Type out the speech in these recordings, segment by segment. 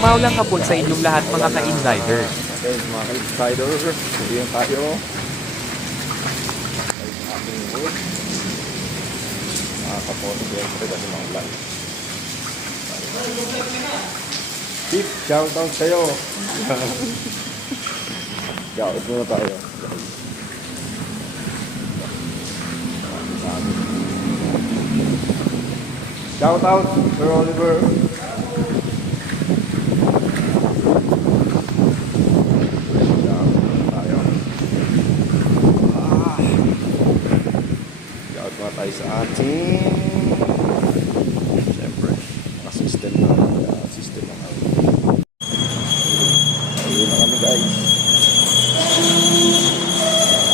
Maulang hapon sa inyong lahat mga ka-insider. Okay, mga ka-insider, subihan tayo. Ay, sa ating wood. Nakakapoto siyempre kasi maulan. Chief, shout out sa'yo. out muna tayo. Shout out, Sir Oliver. Out tayo sa ating Siyempre, assistant na uh, system na kami. Ayun na kami guys.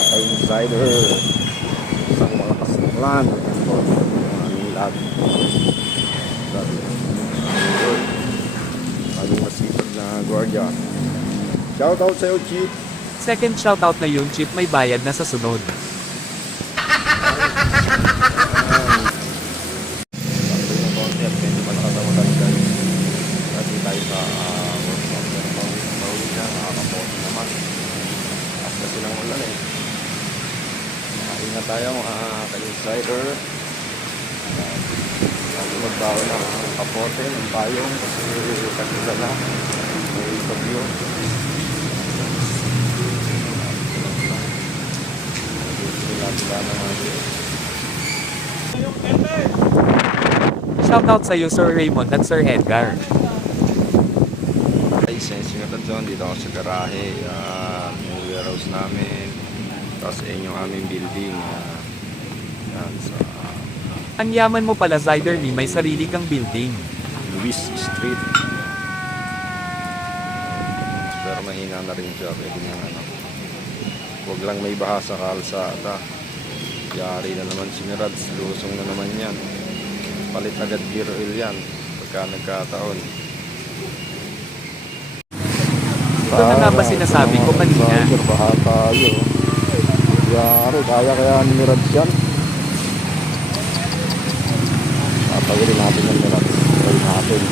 Kayo insider. Isang mga kasanglan. Mga aming lag. Aming masipag na gwardiya. Shout out sa'yo, Chief. Second shoutout na yun, Chip, may bayad na sa sunod. Sakto yung konti at medyo malakas ang ulan guys. Dati tayo sa uh, workshop na pauwi, pauwi na, nakakapote naman. At kasi ng ulan eh. Ingat tayo mga ka-insider. Uh, Lalo magbawa ng kapote, ng payong kasi kasi na may bagyo. Sila naman. Shoutout sa iyo, Sir Raymond at Sir Edgar. Guys, yung Singatan Zone, dito ako sa garahe. Uh, yung warehouse namin. Tapos ayun yung aming building. ah, yan, sa Anyaman mo pala, Zyder ni may sarili kang building. Luis Street. Pero mahina na rin siya. Pwede nga ano. Huwag lang may baha sa kalsada. Yari na naman si Mirads. Lusong na naman yan. Palit agad gear oil yan. Pagka nagkataon. Ito na nga ba sinasabi ko kanina? Baha tayo. Yari, kaya kaya ni Mirads yan. Tatawin natin ng Mirads. Tawin natin.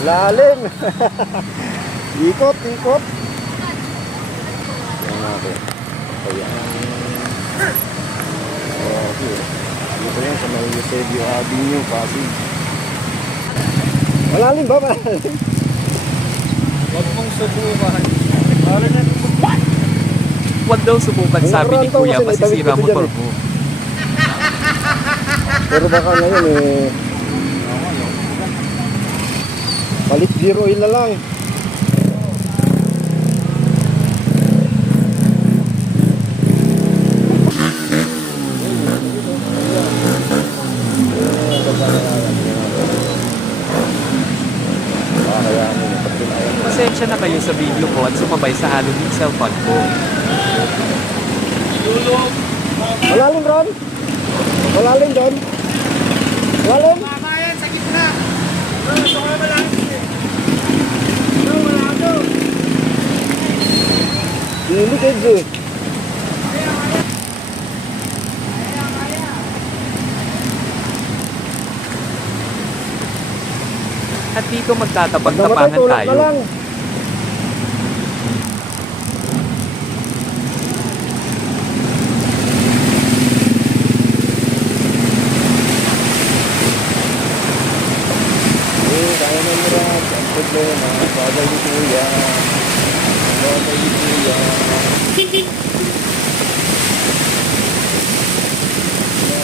Malalim! ikot, ikot! Yan natin. Ayan. Okay. Dito yan sa may Eusebio Avenue, Pasig. Malalim ba? Malalim? Huwag mong subukan. Huwag daw subukan sabi ni Kuya masisira motor mo. Pero baka ngayon eh... Palit zero oil na lang. Pasensya na kayo sa video ko at sumabay sa ng cellphone ko. Malalim Ron? Malalim John? Malalim? Hindi kayo At dito magtatapag-tapangan tayo. na lang. Ang problema, bagay ni Kuya. Bagay ni Kuya.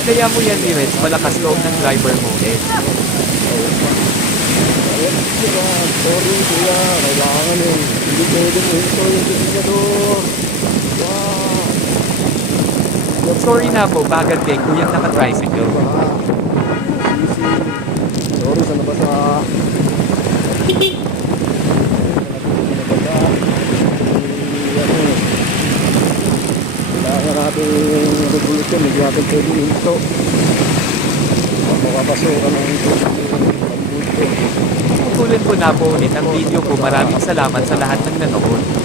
Kaya mo yan i-rest malakas loob ng driver mo eh. Ayun, Kuya. Sorry, Kuya. Kailangan eh. Hindi pwede mo ito yung signador. Wow. Sorry na po, bagad kay kuyang naka-tricycle. Sorry sa nabasa. Kailangan natin regulation, hindi natin pwede hinto. Makapasukan ng pagbuto. Putulin ko na po ulit ang video ko. Maraming salamat sa lahat ng nanood.